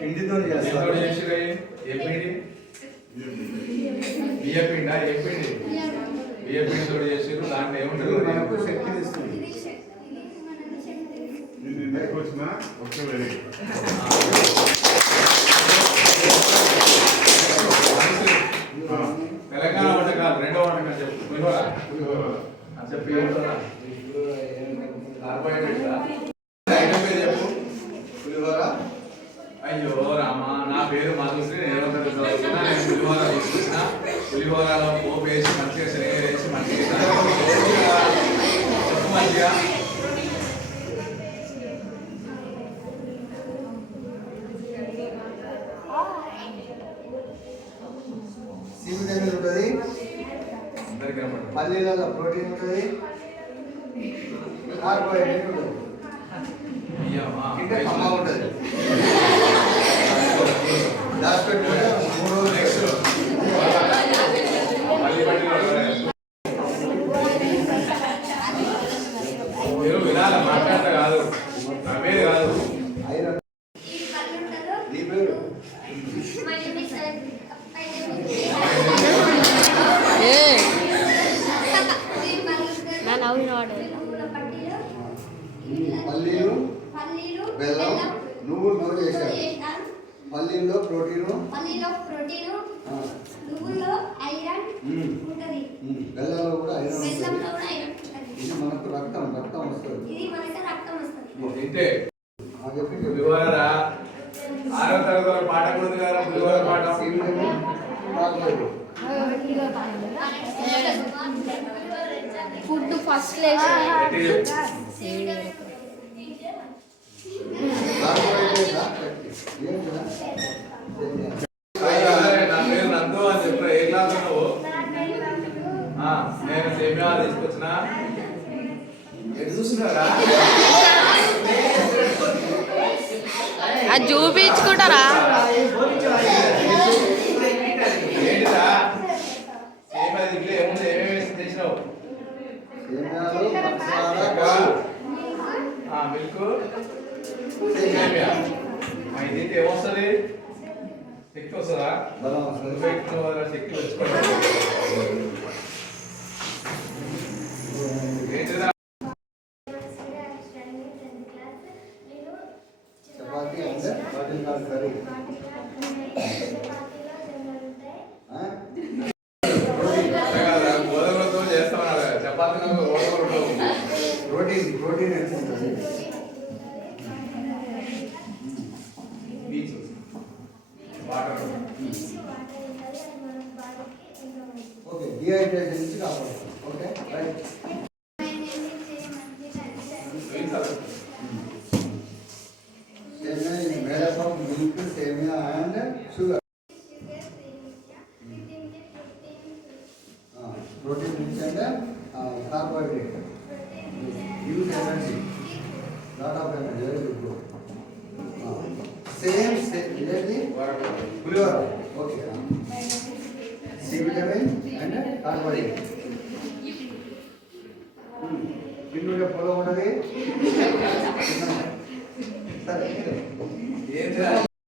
పిండితో చేసిరే ఏ పిండి బియ్య పిండా ఏ పిండి బియ్య పిండితో చేసిరు దాంట్లో ఏముంటుంది మనకు శక్తిని ఇస్తుంది తెలంగాణ వంటకాలు రెండో వంటకాలు చెప్పు పులిహోర అని చెప్పి కార్బోహైడ్రేట్ చెప్పు పులిహోర అయ్యో రామా నా పేరు మధుశ్రీ నేను పులిహోర తీసుకొచ్చిన పులిహోరలో పోపు వేసి మంచిగా శనగ వేసి మంచిగా చెప్పు మంచిగా సి విటమిన్ ఉంటుంది, పల్లీలలో ప్రోటీన్ ఉంటుంది, కార్బోహైడ్రేట్ ఉంటుంది, ఇంకా కమ్మ ఉంటుంది. దాచిపెట్టుకుంటే 3 రోజులు మీరు వినాలి మాట్లాడతా కాదు నవ్వేది కాదు పల్లీలు బెల్లం నువ్వులు కూడా చేశారు. పల్లీల్లో ప్రోటీను నువ్వుల్లో ఐరన్ ఉంటది, బెల్లంలో కూడా ఐరన్ బెల్లంలో ఉంటుంది. కూడా ఐరన్ ఉంటది. ఇది మనకు రక్తం వస్తుంది. ఇది మనకి రక్తం వస్తది. ఇంతే చెప్పి పులిహోరరా 6వ తరగతి వరకు పాఠం ఉంది కదా పులిహోర పాఠం C vitamin carbohydrate food first carbohydrate నా పేరు నందు అని చెప్పిన ఏ క్లాస్ నువ్వు నేను సేమియా తీసుకొచ్చిన ఎటు చూస్తున్నారా అది చూపించుకుంటారా ఏంటిరా సేమియా ఇంట్లో ఏముంది ఏమేమి వేసి తెచ్చినావు మిల్క్ సేమియా ఇది ఏమొస్తుంది శక్తి వస్తుందా శక్తి వచ్చుకోండి ఏంటిదా చపాతీ అంటే వాటిని కాదు కర్రీ గోధుమలతో చేస్తామన్నా చపాతీ గోధుమలు ప్రోటీన్ ఎంత ఉంటుంది? బీచ్ వాటర్ ఓకే డిహైడ్రేషన్ నుంచి కాపాడుతుంది. ఓకే రైట్ సేమియా is made up of milk, సేమియా and sugar. Protein rich and carbohydrate. Use energy. Lot of energy. Very good. Same immediately. Puliyora. Okay. C vitamin and carbohydrate. పిండి పొలం ఉన్నది సరే